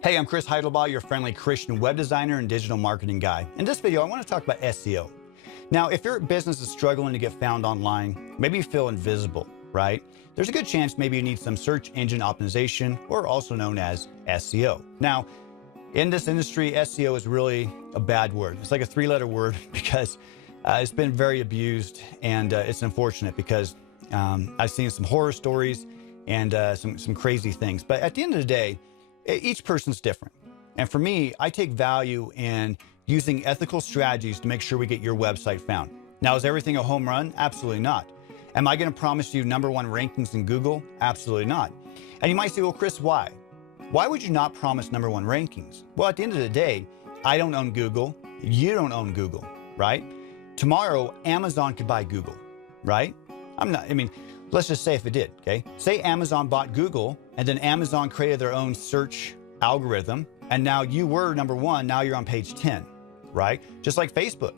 Hey, I'm Chris Heidlebaugh, your friendly Christian web designer and digital marketing guy. In this video, I want to talk about SEO. Now, if your business is struggling to get found online, maybe you feel invisible, right? There's a good chance maybe you need some search engine optimization, or also known as SEO. Now, in this industry, SEO is really a bad word. It's like a three-letter word because it's been very abused, and it's unfortunate because I've seen some horror stories and some crazy things. But at the end of the day, each person's different. And for me, I take value in using ethical strategies to make sure we get your website found. Now, is everything a home run? Absolutely not. Am I going to promise you #1 rankings in Google? Absolutely not. And you might say, well, Chris, why? Why would you not promise #1 rankings? Well, at the end of the day, I don't own Google. You don't own Google, right? Tomorrow, Amazon could buy Google, right? Let's just say if it did, okay? Say Amazon bought Google, and then Amazon created their own search algorithm, and now you were #1, now you're on page 10, right? Just like Facebook.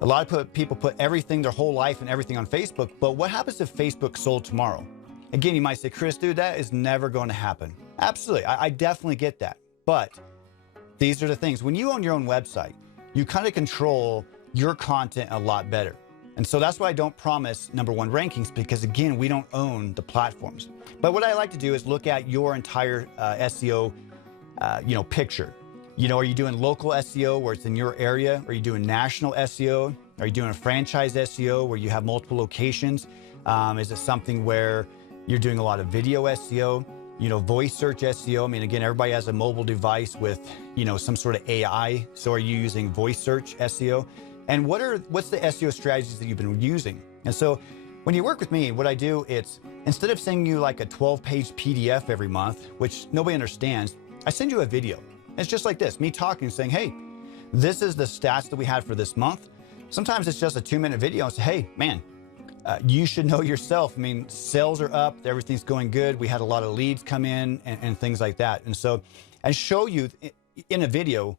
A lot of people put everything, their whole life and everything on Facebook, but what happens if Facebook sold tomorrow? Again, you might say, Chris, dude, that is never going to happen. Absolutely, I definitely get that. But these are the things. When you own your own website, you kind of control your content a lot better. And so that's why I don't promise #1 rankings, because again, we don't own the platforms. But what I like to do is look at your entire SEO, picture. Are you doing local SEO where it's in your area? Are you doing national SEO? Are you doing a franchise SEO where you have multiple locations? Is it something where you're doing a lot of video SEO? Voice search SEO. Again, everybody has a mobile device with, some sort of AI. So are you using voice search SEO? And what's the SEO strategies that you've been using? And so when you work with me, what I do, it's instead of sending you like a 12-page PDF every month, which nobody understands, I send you a video. It's just like this, me talking, saying, hey, this is the stats that we had for this month. Sometimes it's just a 2-minute video and say, hey, man, you should know yourself. Sales are up, everything's going good. We had a lot of leads come in and things like that. And so I show you in a video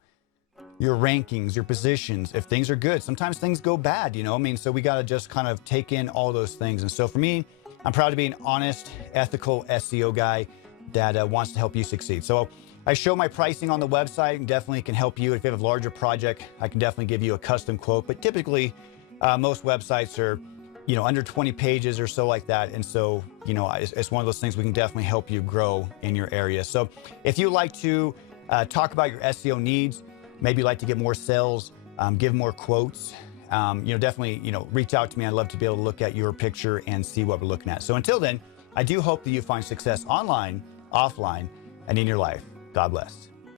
your rankings, your positions, if things are good. Sometimes things go bad, so we got to just kind of take in all those things. And so for me, I'm proud to be an honest, ethical SEO guy that wants to help you succeed. So I show my pricing on the website and definitely can help you. If you have a larger project, I can definitely give you a custom quote. But typically, most websites are, under 20 pages or so like that. And so, it's one of those things we can definitely help you grow in your area. So if you like to talk about your SEO needs, maybe like to get more sales, give more quotes, definitely, reach out to me. I'd love to be able to look at your picture and see what we're looking at. So until then, I do hope that you find success online, offline, and in your life. God bless.